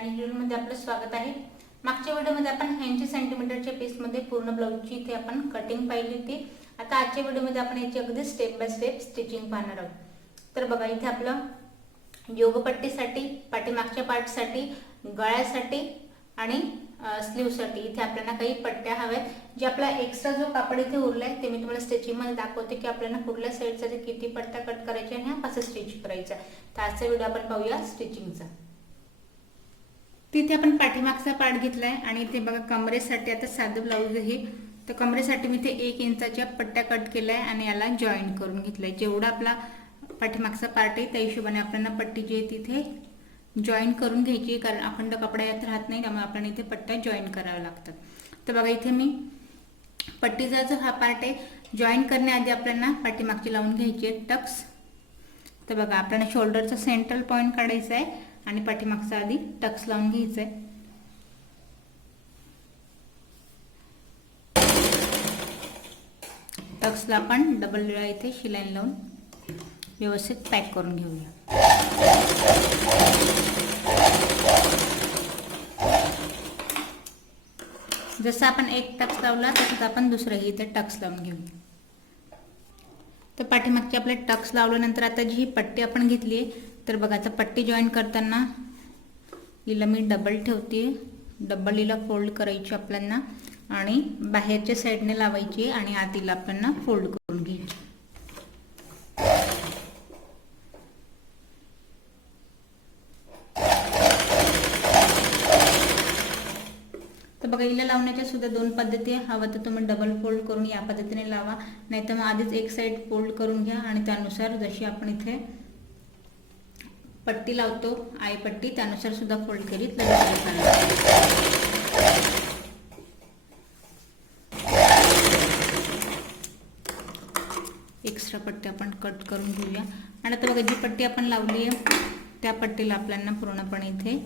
आणि व्हिडिओमध्ये आपलं स्वागत आहे। मागच्या व्हिडिओमध्ये आपण 80 सेंटीमीटरच्या पीसमध्ये पूर्ण ब्लाउजची इथे आपण कटिंग पाहिली होती। आता आजच्या व्हिडिओमध्ये आपण याची अगदी स्टेप बाय स्टेप स्टिचिंग पाहणार आहोत। तर बघा इथे आपलं योगपट्टीसाठी, पाठीमागच्या पार्टसाठी, गळ्यासाठी आणि स्लीवसाठी इथे आपल्याला काही पट्ट्या हव्यात। जे आपला एक्स्ट्रा जो कापड इथे उरलाय ते मी तुम्हाला स्टिचिंग मध्ये दाखवते की आपल्याला कुठल्या साइडचा किती पट्ट्या कट करायच्या आणि हा कसा स्टिच करायचा। तर आजचा व्हिडिओ आपण पाहूया स्टिचिंगचा। तिथे आपण पाठीमागचा पार्ट घेतलाय आणि इथे बघा कमरेसाठी आता साधं ब्लाउज आहे, तर कमरेसाठी मी ते 1 इंचाच्या पट्ट्या कट केलाय आणि याला जॉईन करून घेतलाय। जेवढा आपला पाठीमागचा पार्ट आहे त्या हिशोबाने आपल्याला पट्टी जी आहे तिथे जॉईन करून घ्यायची, कारण अखंड कपडा यात राहत नाही, त्यामुळे आपल्याला इथे पट्ट्या जॉईन कराव्या लागतात। तर बघा इथे मी पट्टीचा जो हा पार्ट आहे जॉईन करण्याआधी आपल्याला पाठीमागची लावून घ्यायची आहे टक्स। तर बघा आपल्याला शोल्डरचा सेंट्रल पॉइंट काढायचा आहे आणि पाठीमागचा आधी टक्स लावून घ्यायचा आहे। टक्सला आपण डबल वेळा इथे शिलाई लावून व्यवस्थित पॅक करून घेऊया। जसं आपण एक टक्स लावला तसंच आपण दुसरंही इथे टक्स लावून घेऊ। तर पाठीमागचे आपले टक्स लावल्यानंतर आता जी ही पट्टी आपण घेतली आहे, तर बघा आता पट्टी जॉईन करताना हिला मी डबल ठेवते, डबल हिला फोल्ड करायची आपल्याला आणि बाहेरच्या साईडने लावायची आणि आतला आपल्याला फोल्ड करून घ्यायची। तर बघा हिला लावण्याच्या सुद्धा दोन पद्धती आहे। हवं तर तुम्ही डबल फोल्ड करून या पद्धतीने लावा, नाहीतर मग आधीच एक साइड फोल्ड करून घ्या आणि त्यानुसार जशी आपण इथे पट्टी लावतो आई पट्टी त्यानुसार सुद्धा फोल्ड केली तरी चालेल। एक्स्ट्रा पट्टी आपण कट करून घेऊया आणि आता बघा जी पट्टी आपण लावली आहे त्या पट्टीला आपल्याला पूर्णपणे इथे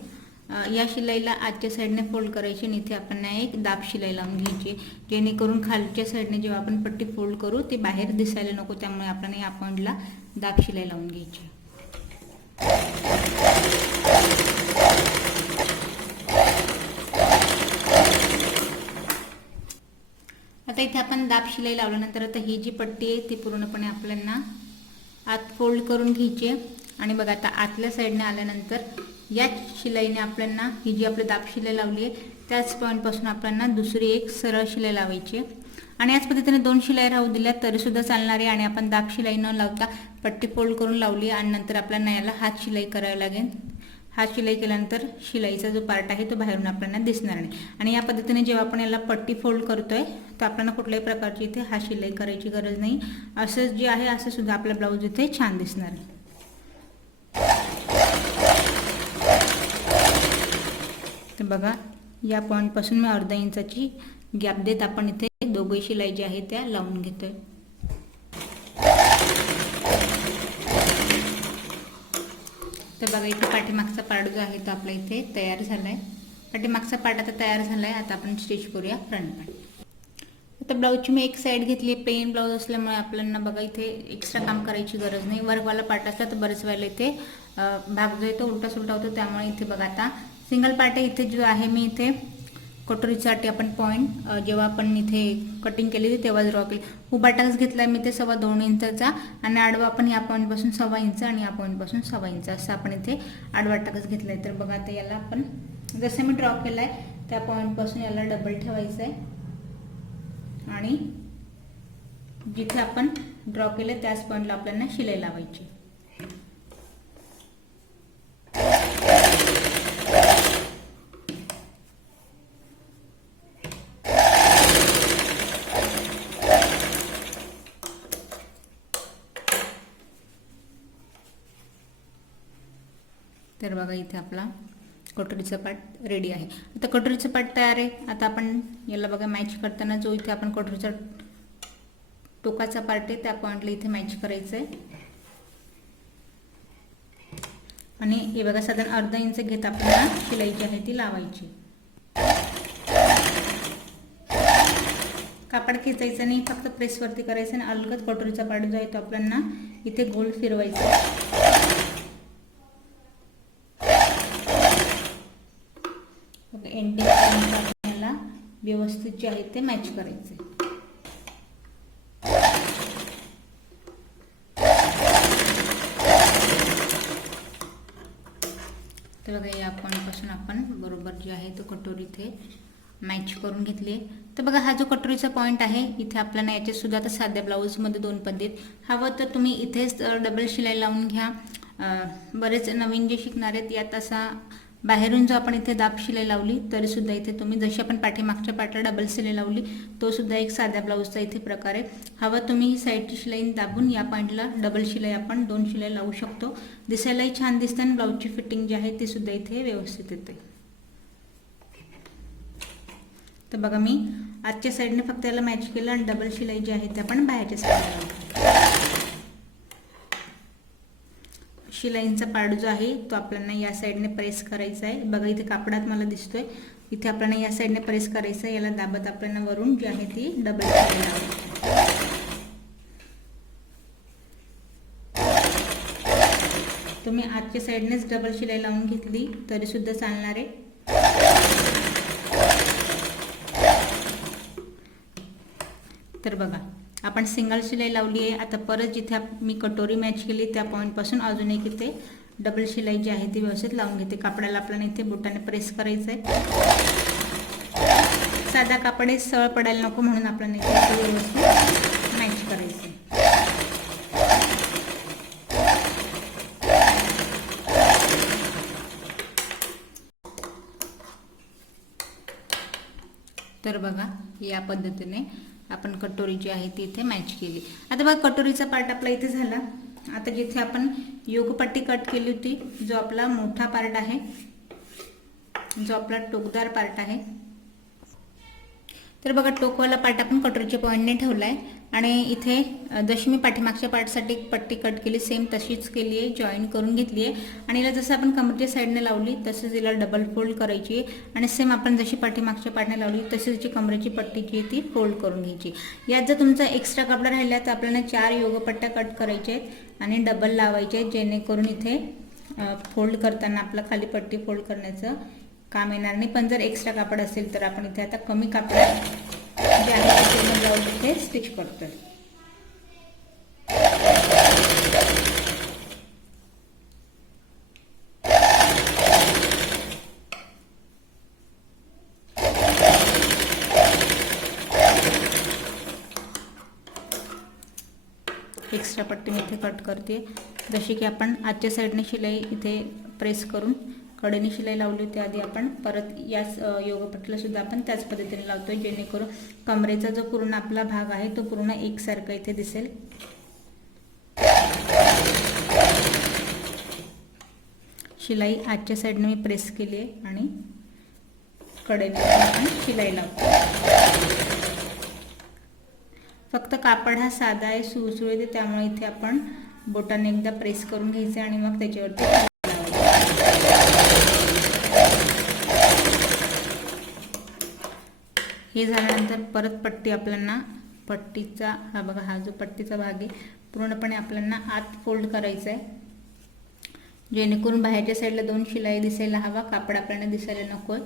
या शिलाईला आजच्या साईडने फोल्ड करायची आणि इथे आपण एक दाब शिलाई लावून घ्यायची, जेणेकरून खालच्या साईडने जेव्हा आपण पट्टी फोल्ड करू ते बाहेर दिसायला नको, त्यामुळे आपण या पॉइंटला दाब शिलाई लावून घ्यायची। आता इथे आपण दाब शिलाई लावल्यानंतर आता ही जी पट्टी आहे ती पूर्णपणे आपल्याला आत फोल्ड करून घ्यायची आहे आणि बघा आता आतल्या साईडने आल्यानंतर या शिलाईने आपल्याला ही जी आपली दाब शिलाई लावली आहे त्याच पॉइंट पासून आपल्याला दुसरी एक सरळ शिलाई लावायची आहे आणि याच पद्धतीने दोन शिलाई राहू दिल्या तरी सुद्धा चालणार आहे। आणि आपण दाब शिलाई न लावता पट्टी फोल्ड करून लावली आणि नंतर आपल्याला याला हात शिलाई करावी लागेल। हात शिलाई केल्यानंतर शिलाईचा जो पार्ट आहे तो बाहेरून आपल्याला दिसणार नाही आणि या पद्धतीने जेव्हा आपण याला पट्टी फोल्ड करतोय तर आपल्याला कुठल्याही प्रकारची इथे हात शिलाई करायची गरज नाही। असं जे आहे असं सुद्धा आपला ब्लाऊज इथे छान दिसणार आहे। तर बघा या पॉइंट पासून मी अर्धा इंचाची गॅप देत आपण इथे दोघे शिलाई जी आहे त्या लावून घेतोय। तर बघा इथे पाठीमागचा पार्ट जो आहे तो आपला इथे तयार झालाय। पाठीमागचा पार्ट आता तयार झालाय, आता आपण स्टिच करूया फ्रंट पार्ट। आता ब्लाऊजची मी एक साइड घेतली, प्लेन ब्लाऊज असल्यामुळे आपल्याला बघा इथे एक्स्ट्रा काम करायची गरज नाही। वर्कवाला पार्ट असला तर बरेच वेळेला इथे भाग जो आहे तो उलटा सुलटा होतो, त्यामुळे इथे बघा आता सिंगल पार्ट आहे। इथे जो आहे मी इथे कटोरीसाठी आपण पॉइंट जेव्हा आपण इथे कटिंग केली तेव्हा ड्रॉ केली। उभा टक्स घेतलाय मी ते 2.25 इंचाचा आणि आडवा आपण या पॉइंट पासून 1.25 इंच आणि या पॉइंट पासून 1.25 इंच असं आपण इथे आडवा टक्स घेतलाय। तर बघा आता याला आपण जसे मी ड्रॉ केलाय त्या पॉइंट पासून याला डबल ठेवायचं आहे आणि जिथे आपण ड्रॉ केले त्याच पॉइंटला आपल्याला शिलाई लावायची। तर बघा इथे आपला कटोरीचा पार्ट रेडी आहे। आता कटोरीचा पार्ट तयार आहे। आता आपण याला बघा मॅच करताना जो इथे आपण कटोरीचा टोकाचा पार्ट आहे त्या पॉइंटला इथे मॅच करायचं आहे आणि हे बघा साधारण अर्धा इंच घेत आपल्याला शिलाई जी आहे ती लावायची। कापड खेचायचं नाही, फक्त प्रेसवरती करायचं आणि अलगद कटोरीचा पार्ट जो आहे तो आपल्याला इथे गोल फिरवायचा। व्यवस्थित जे आहे ते मॅच करायचे. तर बघा या पॉईंटपासून आपण बरोबर जे आहे तो कटोरी इथे मॅच करून घेतली. तर बघा हा जो कटोरीचा पॉईंट आहे इथे आपल्याला याच्यात सुद्धा आता साध्या ब्लाऊजमध्ये 2 पद्धत हवं तर तुम्ही इथेच डबल शिलाई लावून घ्या. बरेच नवीन जे शिकणार आहेत यात असा बाहेरून जो आपण इथे दाब शिलाई लावली तरी सुद्धा इथे तुम्ही जशी आपण पाठीमागच्या पाठला डबल शिलाई लावली तो सुद्धा एक साध्या ब्लाऊजचा इथे प्रकार आहे. हवं तुम्ही ही साईडची शिलाई दाबून या पॉईंटला डबल शिलाई आपण 2 शिलाई लावू शकतो. दिसायलाही छान दिसते आणि ब्लाऊजची फिटिंग जी आहे ती सुद्धा इथे व्यवस्थित येते. तर बघा मी आजच्या साईडने फक्त याला मॅच केलं आणि डबल शिलाई जी आहे ती आपण बाहेरच्या साईडला. शिलाईंचा पार्ट जो आहे तो आपल्याला या साईडने प्रेस करायचा आहे. बघा इथे कापडात मला दिसतोय इथे आपल्याला या साईडने प्रेस करायचं आहे. याला दाबत आपल्याला वरून जी आहे ती डबल शिलाई लावायची. तुम्ही आजच्या साईडनेच डबल शिलाई लावून घेतली तरी सुद्धा चालणार आहे. तर बघा आपण सिंगल शिलाई लावली आहे. आता परत जिथे मी कटोरी मॅच केली त्या पॉईंटपासून अजून एक इथे डबल शिलाई जी आहे ती व्यवस्थित लावून घेते. कापडाला आपल्याला इथे बोटाने प्रेस करायचं आहे. साधा कापड आहे सळ पडायला नको म्हणून आपल्याला इथे व्यवस्थित मॅच करायचं आहे. तर बघा या पद्धतीने आपण कटोरी जी आहे ती इथे मॅच केली. आता बघा कटोरीचा पार्ट आपला इथे झाला. आता जिथे आपण योगपट्टी कट केली होती जो आपला मोठा पार्ट आहे जो आपला टोकदार पार्ट आहे तर बघा टोकवाला पार्ट आपण कटोरीच्या पॉईंटने ठेवला आहे आणि इथे जशी मी पाठीमागच्या पार्टसाठी पट्टी कट केली सेम तशीच केली आहे. जॉईन करून घेतली आहे आणि हिला जसं आपण कमरेच्या साईडने लावली तसंच हिला डबल फोल्ड करायची आहे आणि सेम आपण जशी पाठीमागच्या पार्टने लावली तशीच जी कमरेची पट्टी जी आहे ती फोल्ड करून घ्यायची. यात जर तुमचा एक्स्ट्रा कपडा राहिला तर आपल्याला 4 योगपट्ट्या कट करायच्या आहेत आणि डबल लावायचे आहेत जेणेकरून इथे फोल्ड करताना आपला खाली पट्टी फोल्ड करण्याचं काम येणार नाही. पण जर एक्स्ट्रा कापड असेल तर आपण इथे आता कमी कापडात जे आहे ते ब्लाऊज इथे स्टिच करतोय. एक्स्ट्रा पट्टी मी इथे कट करते. जशी की आपण आजच्या साईडने शिलाई इथे प्रेस करून कडेने शिलाई लावली होती आधी आपण परत याच योगपट्टीला सुद्धा आपण त्याच पद्धतीने लावतोय जेणेकरून कमरेचा जो पूर्ण आपला भाग आहे तो पूर्ण एकसारखा इथे दिसेल. शिलाई आजच्या साईडने मी प्रेस केली आहे आणि कडेने आपण शिलाई लावतो. फक्त कापड हा साधा आहे सुळसुळीत आहे त्यामुळे इथे आपण बोटाने एकदा प्रेस करून घ्यायचे आणि मग त्याच्यावरती हे झाल्यानंतर परत पट्टी आपल्याला पट्टीचा हा बघा हा जो पट्टीचा भाग आहे पूर्णपणे आपल्याला आत फोल्ड करायचा आहे जेणेकरून बाहेरच्या साईडला 2 शिलाई दिसायला हवा कापड आपल्याला दिसायला नको.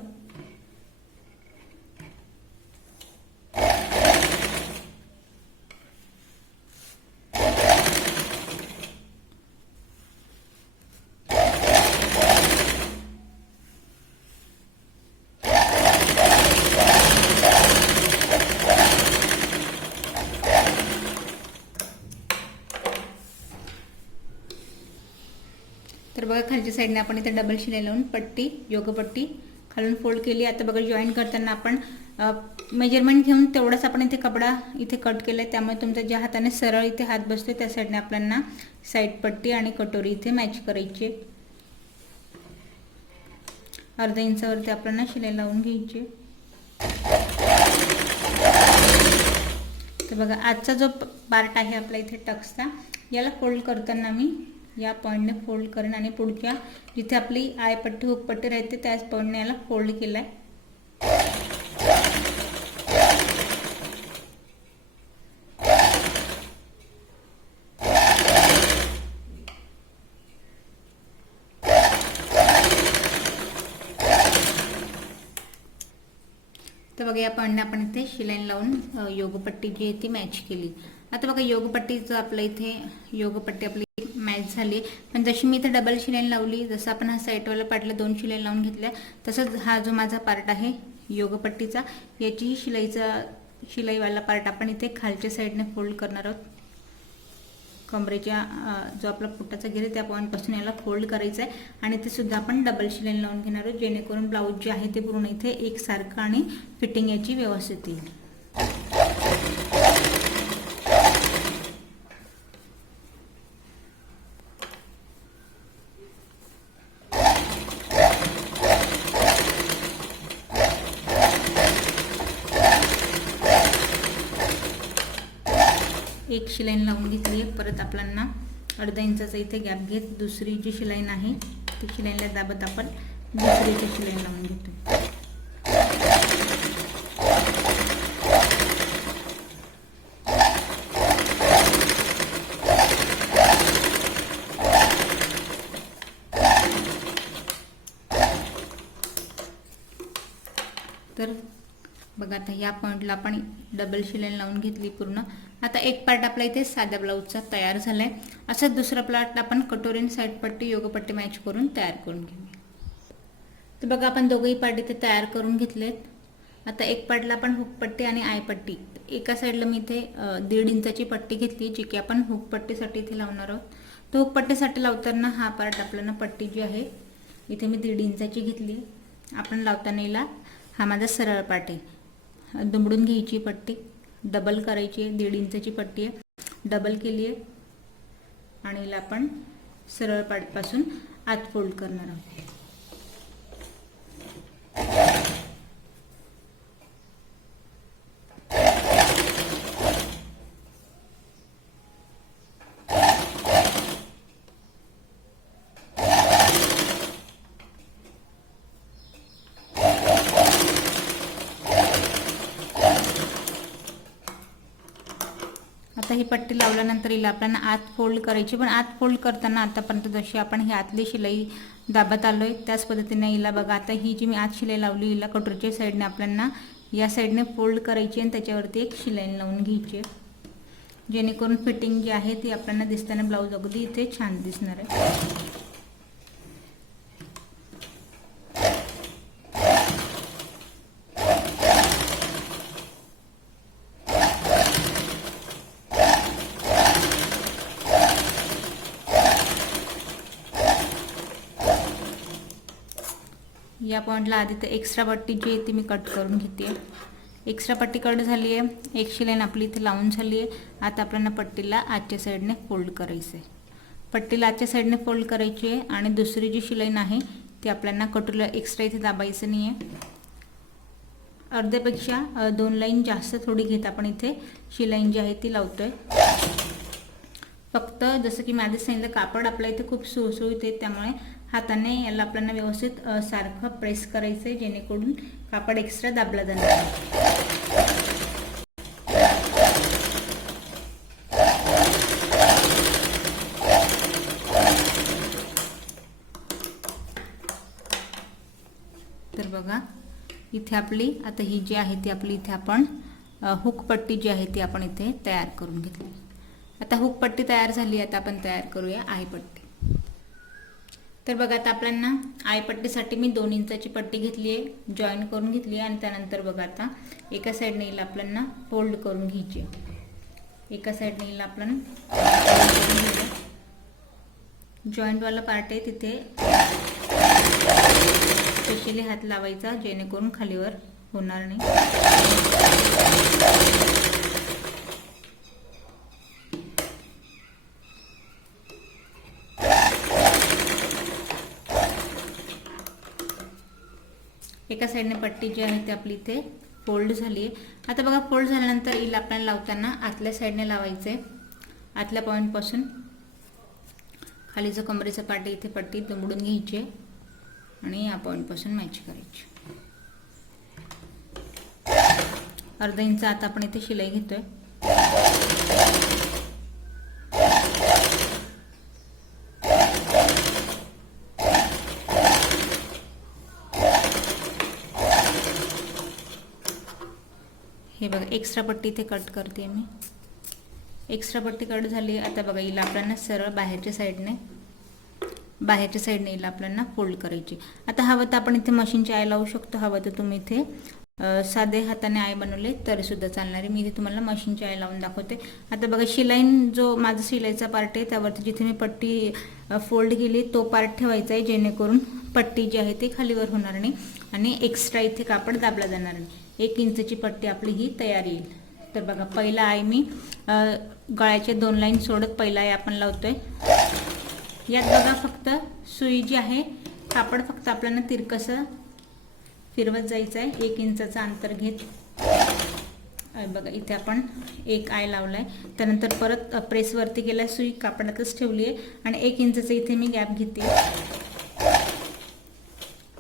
तर बघा खालच्या साईडने आपण इथे डबल शिलाई लावून पट्टी योगपट्टी खालून फोल्ड केली. आता बघा जॉईन करताना आपण मेजरमेंट घेऊन तेवढाच आपण इथे कपडा इथे कट केलाय त्यामुळे तुमच्या ज्या हाताने सरळ इथे हात बसतोय त्या साईडने आपल्याला साईड पट्टी आणि कटोरी इथे मॅच करायची. अर्धा इंचावरती आपल्याला शिलाई लावून घ्यायची. तर बघा आजचा जो पार्ट आहे आपला इथे टक्सचा याला फोल्ड करताना मी या पॉईंटने फोल्ड करेन आणि पुढच्या जिथे आपली आयपट्टी हुकपट्टी राहते त्याच पॉईंटने याला फोल्ड केलाय. तर बघा या पॉईंटने आपण इथे शिलाई लावून योगपट्टी जी आहे ती मॅच केली. आता बघा योगपट्टीचं आपलं इथे योगपट्टी आपली मॅच झाली, पण जशी मी इथे डबल शिलाई लावली, जसं आपण हा साईडवाला पार्टला 2 शिलाई लावून घेतल्या, तसंच हा जो माझा पार्ट आहे योगपट्टीचा याचीही शिलाईवाला पार्ट आपण इथे खालच्या साईडने फोल्ड करणार आहोत. कमरेच्या जो आपला पोटाचा घेर आहे त्या पॉईंटपासून याला फोल्ड करायचं आहे आणि ते सुद्धा आपण डबल शिलाई लावून घेणार आहोत, जेणेकरून ब्लाऊज जे आहे ते पूर्ण इथे एकसारखं आणि फिटिंग याची व्यवस्थित येईल. एक शिलाई लावून घेतली आहे. परत आपल्याला अर्धा इंचाचा इथे गॅप घेत दुसरी जी शिलाई आहे ती शिलाईला दाबत आपण दुसरीची शिलाई लावून घेतो. तर बघा आता या पॉईंटला आपण डबल शिलाई लावून घेतली पूर्ण. आता एक पार्ट आपला इथे साध्या ब्लाऊजचा तयार झालाय. असंच दुसरा पार्ट आपण कटोरीन साईड पट्टी योगपट्टी मॅच करून तयार करून घेऊया. तर बघा आपण दोघंही पार्ट इथे तयार करून घेतलेत. आता एक पार्टला आपण हुकपट्टी आणि आयपट्टी, एका साईडला मी इथे 1.5 इंचाची पट्टी घेतली जी की आपण हुकपट्टीसाठी इथे लावणार आहोत. तर हुकपट्टीसाठी लावताना हा पार्ट आपल्याला पट्टी जी आहे इथे मी 1.5 इंचाची घेतली. आपण लावताना याला हा माझा सरळ पार्ट आहे. दुमडून घ्यायची पट्टी, डबल करायची आहे. 1.5 इंचाची पट्टी आहे, डबल केली आहे आणि याला आपण सरळ पार्टपासून आत फोल्ड करणार आहोत. आता ही पट्टी लावल्यानंतर हिला आपल्याला आत फोल्ड करायची, पण आत फोल्ड करताना आतापर्यंत जशी आपण ही आतली शिलाई दाबत आलोय त्याच पद्धतीने हिला बघा आता ही जी मी आत शिलाई लावली हिला कटोरीच्या साईडने आपल्याला या साईडने फोल्ड करायची आणि त्याच्यावरती एक शिलाई लावून घ्यायची, जेणेकरून फिटिंग जी आहे ती आपल्याला दिसताना ब्लाऊज अगदी इथे छान दिसणार आहे. या पॉईंटला आधी तर एक्स्ट्रा पट्टी जी आहे ती मी कट करून घेते. एक्स्ट्रा पट्टी कट झाली आहे, एक शिलाई आपली इथे लावून झाली आहे. आता आपल्याला पट्टीला आजच्या साईडने फोल्ड करायचं आहे. पट्टीला आजच्या साईडने फोल्ड करायची आहे आणि दुसरी जी शिलाई आहे ती आपल्याला कटोरीला एक्स्ट्रा इथे दाबायचं नाही आहे. अर्ध्यापेक्षा 2 लाईन जास्त थोडी घेत आपण इथे शिलाई जी आहे ती लावतोय. फक्त जसं की माझं सांगितलं कापड आपल्या इथे खूप सुळसुळीत आहे, त्यामुळे हाताने याला आपल्याला व्यवस्थित सारखं प्रेस करायचं आहे, जेणेकरून कापड एक्स्ट्रा दाबला जाणार. तर बघा इथे आपली आता ही जी आहे ती आपली इथे आपण हुक पट्टी जी आहे ती आपण इथे तयार करून घेतली. आता हुक पट्टी तयार झाली. आता आपण तयार करूया आय पट्टी. तर बघा आता आपल्याला आय पट्टीसाठी मी 2 इंचाची पट्टी घेतली आहे, जॉईन करून घेतली आहे आणि त्यानंतर बघा आता एका साईडने हिला आपल्याला फोल्ड करून घ्यायची. एका साईडने हिला आपल्याला जॉईंटवाला पार्ट आहे तिथे स्पेशली हात लावायचा, जेणेकरून खालीवर होणार नाही. एका साईडने पट्टी जी आहे ती आपली इथे फोल्ड झाली आहे. आता बघा फोल्ड झाल्यानंतर हिला आपल्याला लावताना आतल्या साईडने लावायचे. आतल्या पॉईंटपासून खाली जो कमरेचा पार्ट आहे इथे पट्टी दुमडून घ्यायची आणि या पॉईंटपासून मॅच करायची. अर्धा इंच आता आपण इथे शिलाई घेतोय. बघा एक्स्ट्रा पट्टी इथे कट करते मी. एक्स्ट्रा पट्टी कट झाली. आता बघा हिला आपल्याला सरळ बाहेरच्या साईडने हिला आपल्याला फोल्ड करायची. आता हवं तर आपण इथे मशीनची आय लावू शकतो. हवं तर तुम्ही इथे साधे हाताने आय बनवले तरी सुद्धा चालणार आहे. मी इथे तुम्हाला मशीनची आय लावून दाखवते. आता बघा शिलाईन जो माझा शिलाईचा पार्ट आहे त्यावरती जिथे मी पट्टी फोल्ड केली तो पार्ट ठेवायचा आहे, जेणेकरून पट्टी जी आहे ती खालीवर होणार नाही आणि एक्स्ट्रा इथे कापड दाबला जाणार नाही. 1 इंचची पट्टी आपली ही तयार येईल. तर बघा पहिला आय मी गळ्याचे 2 लाईन सोडत पहिला आय आपण लावतोय. यात बघा फक्त सुई जी आहे, कापड फक्त आपल्याला तिरकसं फिरवत जायचं आहे 1 इंचाचं अंतर घेत. बघा इथे आपण 1 आय लावलाय. त्यानंतर परत प्रेसवरती गेल्या सुई कापडातच ठेवली आहे आणि 1 इंचाचं इथे मी गॅप घेते.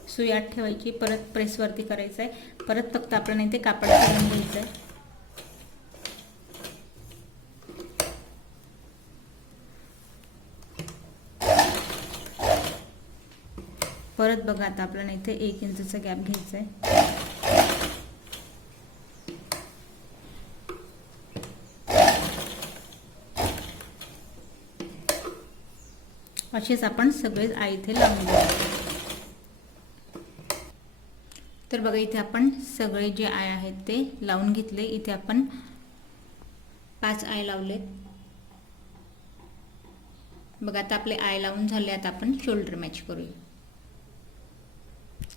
सुई आत ठेवायची, परत प्रेसवरती करायचं आहे. परत फक्त आपल्याला इथे कापड फिरवून घ्यायचं आहे. परत बघा आता आपल्याला इथे 1 इंचाचा गॅप घ्यायचा आहे. असेच आपण सगळे आय इथे लावून घेऊ. तर बघा इथे आपण सगळे जे आय आहेत ते लावून घेतले. इथे आपण 5 आय लावले. बघा आता आपले आय लावून झाले. आता आपण शोल्डर मॅच करूया.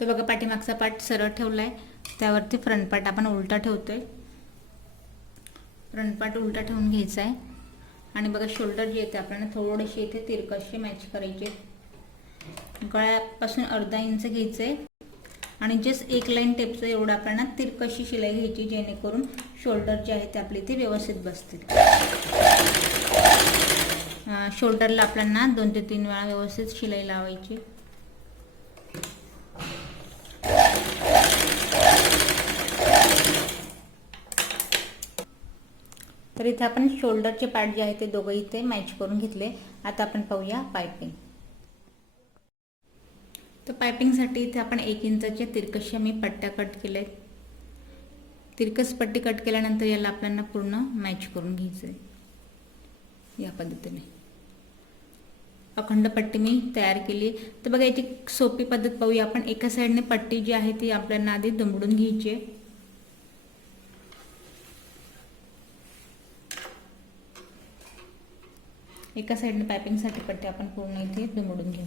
तर बघा पाठीमागचा पार्ट सरळ ठेवलाय, त्यावरती फ्रंट पार्ट आपण उलटा ठेवतोय. फ्रंट पार्ट उलटा ठेवून घ्यायचा आहे आणि बघा शोल्डर जे येते आपल्याला थोडेसे इथे तिरकसे मॅच करायचे. गळ्यापासून अर्धा इंच घ्यायचे आणि जस्ट 1 लाईन टेपचं एवढं आपल्याला तिरकशी शिलाई घ्यायची, जेणेकरून शोल्डर जे आहे ते आपले इथे व्यवस्थित बसतील. शोल्डरला आपल्याला 2 ते 3 वेळा व्यवस्थित शिलाई लावायची. तर इथे आपण शोल्डरचे पार्ट जे आहे ते दोघं इथे मॅच करून घेतले. आता आपण पाहूया पायपिंग. तर पायपिंगसाठी इथे आपण 1 इंचाच्या तिरकशा मी पट्ट्या कट केल्या. तिरकस पट्टी कट केल्यानंतर याला आपल्याला पूर्ण मॅच करून घ्यायचं आहे. या पद्धतीने अखंड पट्टी मी तयार केली. तर बघा याची सोपी पद्धत पाहूया आपण. एका साईडने पट्टी जी आहे ती आपल्याला आधी दुमडून घ्यायची आहे. एका साईडने पायपिंगसाठी पट्टी आपण पूर्ण इथे दुमडून घेऊ.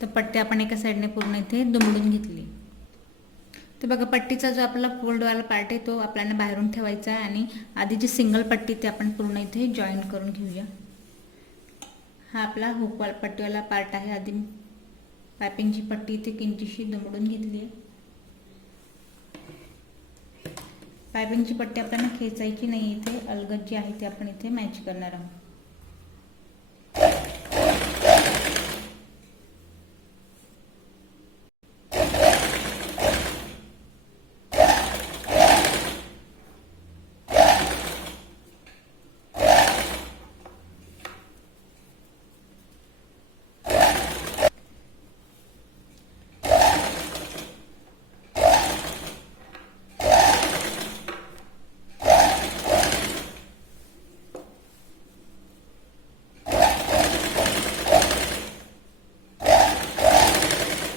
तर पट्टी आपण एका साईडने पूर्ण इथे दुमडून घेतली. तर बघा पट्टीचा जो आपला फोल्डवाला पार्ट आहे तो आपल्याला बाहेरून ठेवायचा आहे आणि आधी जी सिंगल पट्टी ते आपण पूर्ण इथे जॉईन करून घेऊया. हा आपला हुकवाला पट्टीवाला पार्ट आहे. आधी पायपिंगची पट्टी इथे किंचितशी दुमडून घेतली आहे. पायपिंगची पट्टी आपल्याला खेचायची नाही, इथे अलगद जी आहे ते आपण इथे मॅच करणार आहोत.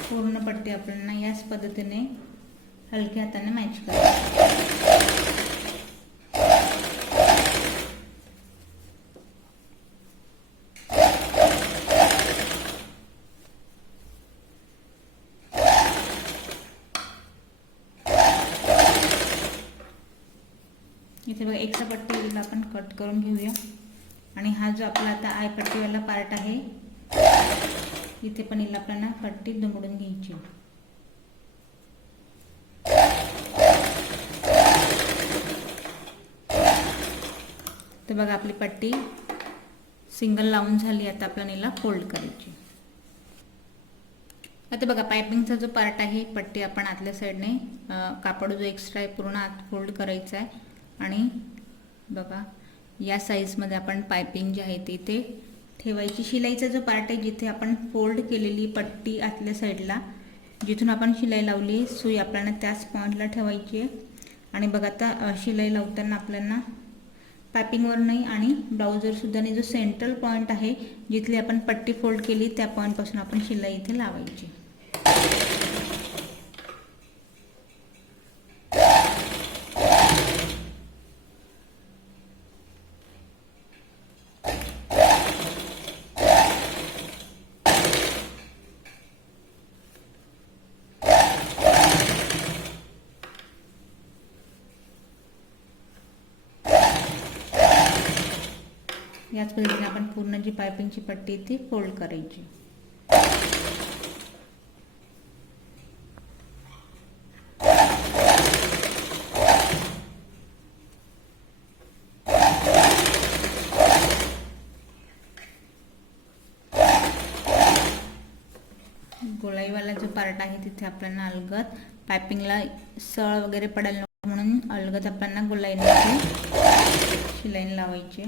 पूर्ण पट्टी आपल्याला याच पद्धतीने हलक्या हाताने मॅच करायची. इथे बघा एक्स्ट्रा पट्टी आपण कट करून घेऊया आणि हा जो आपला आता आय पट्टीवाला पार्ट आहे इथे पण हिला आपल्याला पट्टी दुमडून घ्यायची. तर बघा आपली पट्टी सिंगल लावून झाली. आता आपल्याला हिला फोल्ड करायची. आता बघा पायपिंगचा जो पार्ट आहे पट्टी आपण आतल्या साईडने कापड जो एक्स्ट्रा आहे पूर्ण आत फोल्ड करायचा आहे आणि बघा या साईजमध्ये आपण पायपिंग जे आहे ते ठेवायची. शिलाईचा जो पार्ट आहे जिथे आपण फोल्ड केलेली पट्टी आतल्या साईडला जिथून आपण शिलाई लावली सुई आपल्याला त्याच पॉईंटला ठेवायची आहे. आणि बघा आता शिलाई लावताना आपल्याला पायपिंगवर नाही आणि ब्लाउजवर सुद्धा नाही, जो सेंट्रल पॉईंट आहे जिथली आपण पट्टी फोल्ड केली त्या पॉईंटपासून आपण शिलाई इथे लावायची. याच पद्धतीने आपण पूर्ण जी पायपिंगची पट्टी ती फोल्ड करायची. गोळाईवाला जो पार्ट आहे तिथे आपल्याला अलगद पायपिंगला सळ वगैरे पडायला नको म्हणून अलगद आपल्याला गोळाईने शिलाई लावायची.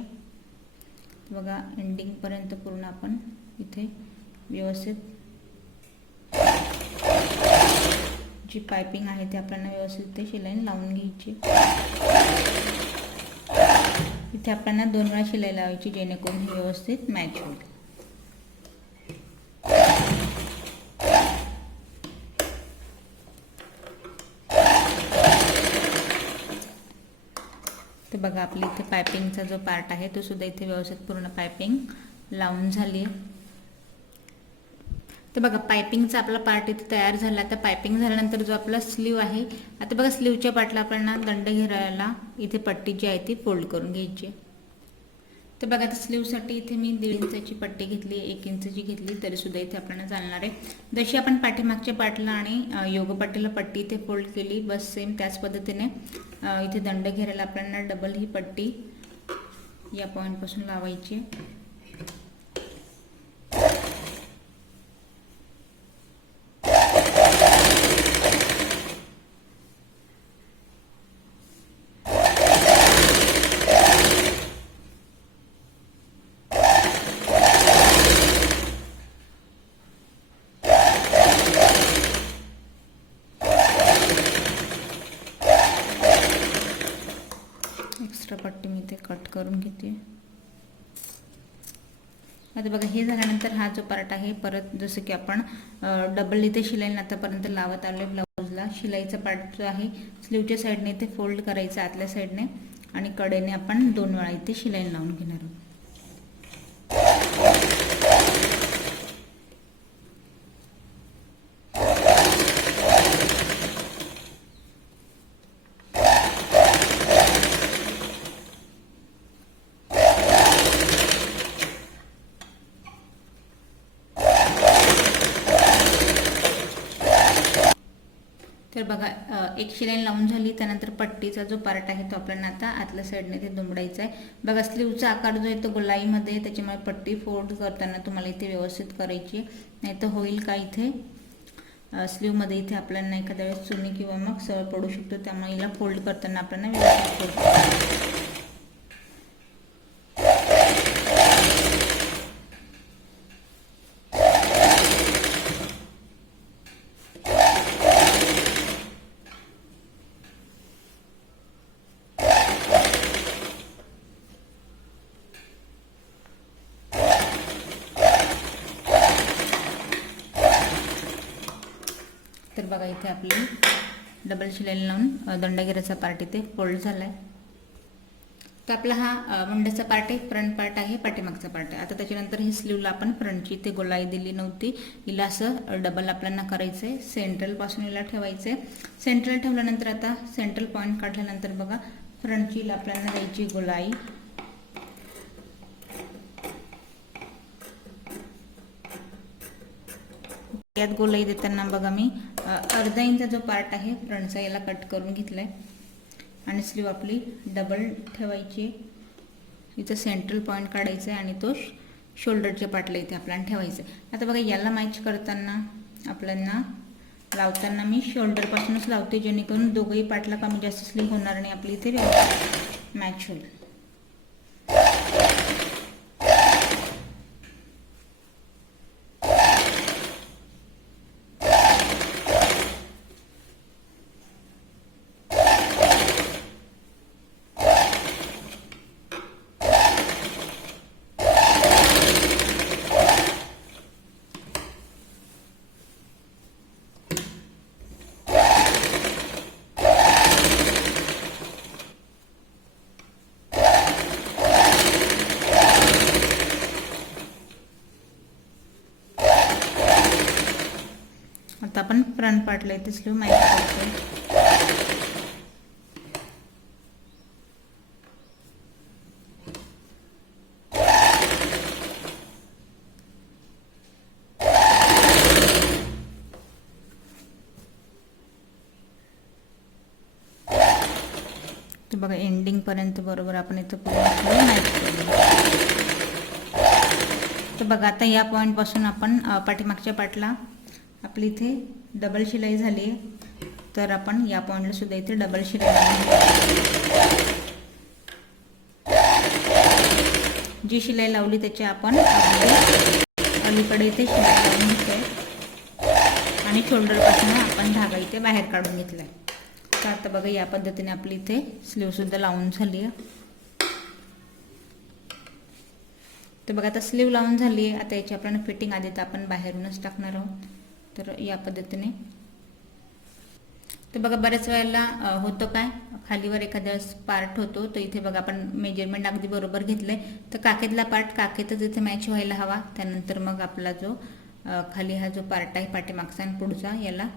बघा एंडिंग पर्यंत पूर्ण आपण इथे व्यवस्थित जी पायपिंग आहे ते आपल्याला व्यवस्थित ते शिलाई लावून घ्यायची. इथे आपल्याला 2 वेळा शिलाई लावायची जेणेकरून ही व्यवस्थित मॅच होईल. तर बघा आपली इथे पायपिंगचा जो पार्ट आहे तो सुद्धा इथे व्यवस्थित पूर्ण पायपिंग लावून झाली आहे. तर बघा पायपिंगचा आपला पार्ट इथे तयार झाला. आता पायपिंग झाल्यानंतर जो आपला स्लीव आहे, आता बघा स्लीवच्या पार्टला आपल्याला दंड घेरायला इथे पट्टी जी आहे ती फोल्ड करून घ्यायची. तर बघा आता स्लीवसाठी इथे मी 1.5 इंचाची पट्टी घेतली, 1 इंचची घेतली तरी सुद्धा इथे आपल्याला चालणार आहे. जशी आपण पाठीमागच्या पार्टला आणि योगपट्टीला पट्टी इथे फोल्ड केली बस सेम त्याच पद्धतीने इथे दंड घेरायला आपल्याला डबल ही पट्टी या पॉईंटपासून लावायची. एक्स्ट्रा पट्टी मी ते कट करून घेते. आता बघा हे झाल्यानंतर हा जो पार्ट आहे परत जसं की आपण डबल इथे शिलाई आतापर्यंत लावत आलोय ब्लाऊजला, शिलाईचा पार्ट जो आहे स्लीवच्या साईडने इथे फोल्ड करायचा आतल्या साईडने आणि कडेने आपण 2 वेळा इथे शिलाई लावून घेणार आहोत. तर बघा एक शिलाई लावून झाली, त्यानंतर पट्टीचा जो पार्ट आहे तो आपल्याला आता आतल्या साईडने ते दुमडायचा आहे. बघा स्लीवचा आकार जो आहे तो गोलाईमध्ये, त्याच्यामुळे पट्टी फोल्ड करताना तुम्हाला इथे व्यवस्थित करायची, नाही तर होईल का इथे स्लीवमध्ये इथे आपल्याला एखाद्या वेळेस चुनी किंवा मग सळ पडू शकतो, त्यामुळे हिला फोल्ड करताना आपल्याला व्यवस्थित फोल्ड करायचं. तर बघा इथे आपली डबल शिलाई लावून दंडगिराचा पार्ट इथे फोल्ड झाला आहे. तर आपला हा मुंड्याचा पार्ट आहे, फ्रंट पार्ट आहे, पाठीमागचा पार्ट आहे. आता त्याच्यानंतर ही स्लीवला आपण फ्रंटची इथे गोलाई दिली नव्हती, हिला असं डबल आपल्याला करायचं आहे. सेंट्रलपासून हिला ठेवायचं आहे. सेंट्रल ठेवल्यानंतर आता सेंट्रल पॉईंट काढल्यानंतर बघा फ्रंटची आपल्याला द्यायची गोलाई. यात गोलाई देताना बघा मी अर्धा इंच जो पार्ट आहे फ्रंटचा याला कट करून घेतलाय आणि स्लीव आपली डबल ठेवायची. इथं सेंट्रल पॉईंट काढायचा आहे आणि तो शोल्डरच्या पार्टला इथे आपल्याला ठेवायचा आहे. आता बघा याला मॅच करताना आपल्याला लावताना मी शोल्डरपासूनच लावते, जेणेकरून दोघंही पार्टला कमी जास्त स्लीव होणार आणि आपली इथे मॅच होईल. आता आपण फ्रंट पार्टला इथे स्लीव मॅच करतो. तर बघा एंडिंग पर्यंत बरोबर आपण इथं पूर्ण मॅच करू. तर बघा आता या पॉईंट पासून आपण पाठीमागच्या पार्टला आपली इथे डबल शिलाई झाली आहे, तर आपण या पॉईंटला सुद्धा इथे डबल शिलाई लावली. जी शिलाई लावली त्याची आपण अलीकडे इथे शिलाई लावून घेतोय आणि शोल्डरपासून आपण धागा इथे बाहेर काढून घेतलाय. तर आता बघा या पद्धतीने आपली इथे स्लीव सुद्धा लावून झाली आहे. तर बघा आता स्लीव लावून झाली आहे. आता याची आपल्याला फिटिंग आधी तर आपण बाहेरूनच टाकणार आहोत. तर या पद्धतीने. तर बघा बऱ्याच वेळेला होतं काय, खालीवर एखाद्या पार्ट होतो, तर इथे बघा आपण मेजरमेंट अगदी बरोबर घेतलंय, तर काखेतला पार्ट काखेतच इथे मॅच व्हायला हवा. त्यानंतर मग आपला जो खाली हा जो पार्ट आहे पाठीमागचा आणि पुढचा, याला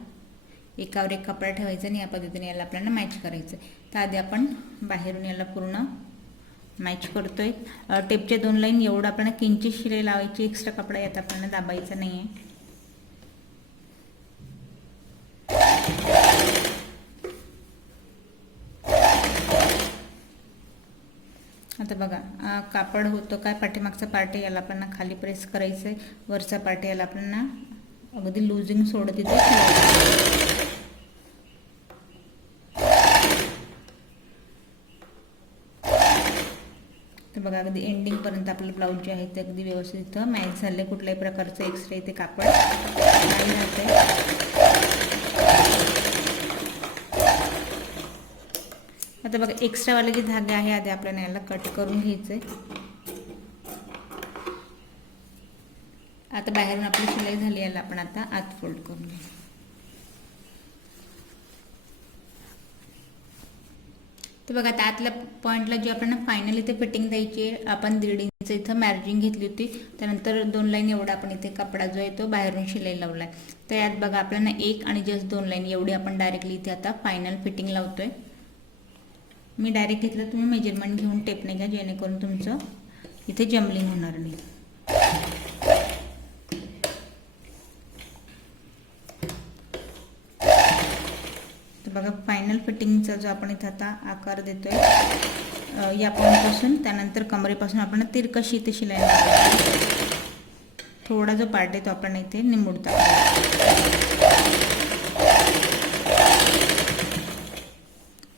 एकावर एक कपडा ठेवायचा आणि या पद्धतीने याला आपल्याला मॅच करायचं. तर आधी आपण बाहेरून याला पूर्ण मॅच करतोय. टेपच्या 2 लाईन एवढं आपल्याला किंचित शिलाई लावायची, एक्स्ट्रा कपडा यात आपल्याला दाबायचा नाही आहे. आता बघा कापड होतं काय, पाठीमागचा पार्ट आहे याला आपण खाली प्रेस करायचं आहे, वरचा पार्ट याला आपण अगदी लूजिंग सोडत इथे. तर बघा अगदी एंडिंग पर्यंत आपलं ब्लाऊज जे आहे ते अगदी व्यवस्थित इथं मॅच झाले. कुठल्याही प्रकारचं एक्स्ट्रा इथे कापड नाही राहते. आता बघा एक्स्ट्रावाले जे धागे आहे आधी आपल्याला याला कट करून घ्यायचे. आता बाहेरून आपली शिलाई झाली, याला आपण आता आत फोल्ड करून घ्यायचं. तर बघा आता आतल्या पॉईंटला जी आपण फायनल इथे फिटिंग द्यायची आहे, आपण 1.5 इंच इथं मार्जिन घेतली होती. त्यानंतर 2 लाईन एवढा आपण इथे कपडा जो आहे तो बाहेरून शिलाई लावलाय. तर यात बघा आपल्याला 1 आणि जस्ट 2 लाईन एवढी आपण डायरेक्टली इथे आता फायनल फिटिंग लावतोय. मी डायरेक्ट घेतलं, तुम्ही मेजरमेंट घेऊन टेपने घ्या, जेणेकरून तुमचं इथे जम्बलिंग होणार नाही. तर बघा फायनल फिटिंगचा जो आपण इथे आता आकार देतोय या पॉईंटपासून, त्यानंतर कमरेपासून आपण तिरकशी इथे शिलाई लावतो. थोडा जो पार्ट आहे तो आपण इथे निमुडता.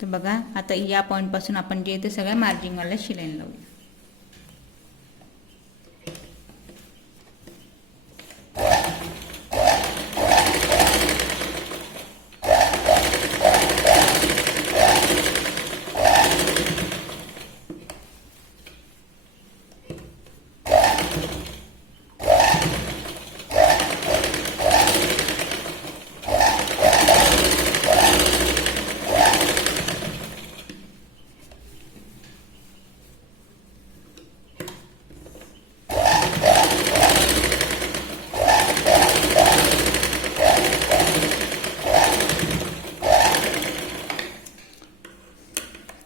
तर बघा आता या पॉईंटपासून आपण जे ते सगळ्या मार्जिंगवाल्या शिलाई लावूया.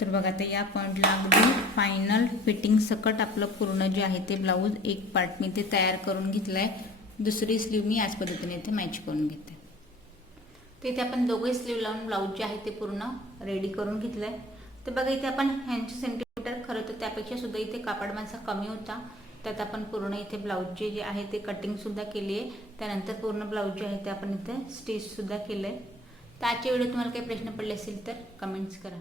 तर बघा आता या पॉईंटला अगदी फायनल फिटिंग सकट आपलं पूर्ण जे आहे ते ब्लाऊज एक पार्ट मी ते तयार करून घेतलाय. दुसरी स्लीव मी याच पद्धतीने इथे मॅच करून घेते. तर इथे आपण दोघे स्लीव लावून ब्लाऊज जे आहे ते पूर्ण रेडी करून घेतलंय. तर बघा इथे आपण 80 सेंटीमीटर, खरं तर त्यापेक्षा सुद्धा इथे कापड माझा कमी होता, त्यात आपण पूर्ण इथे ब्लाऊजचे जे आहे ते कटिंग सुद्धा केली आहे. त्यानंतर पूर्ण ब्लाऊज जे आहे ते आपण इथे स्टिच सुद्धा केलंय. तर आजच्या व्हिडिओ तुम्हाला काही प्रश्न पडले असेल तर कमेंट्स करा.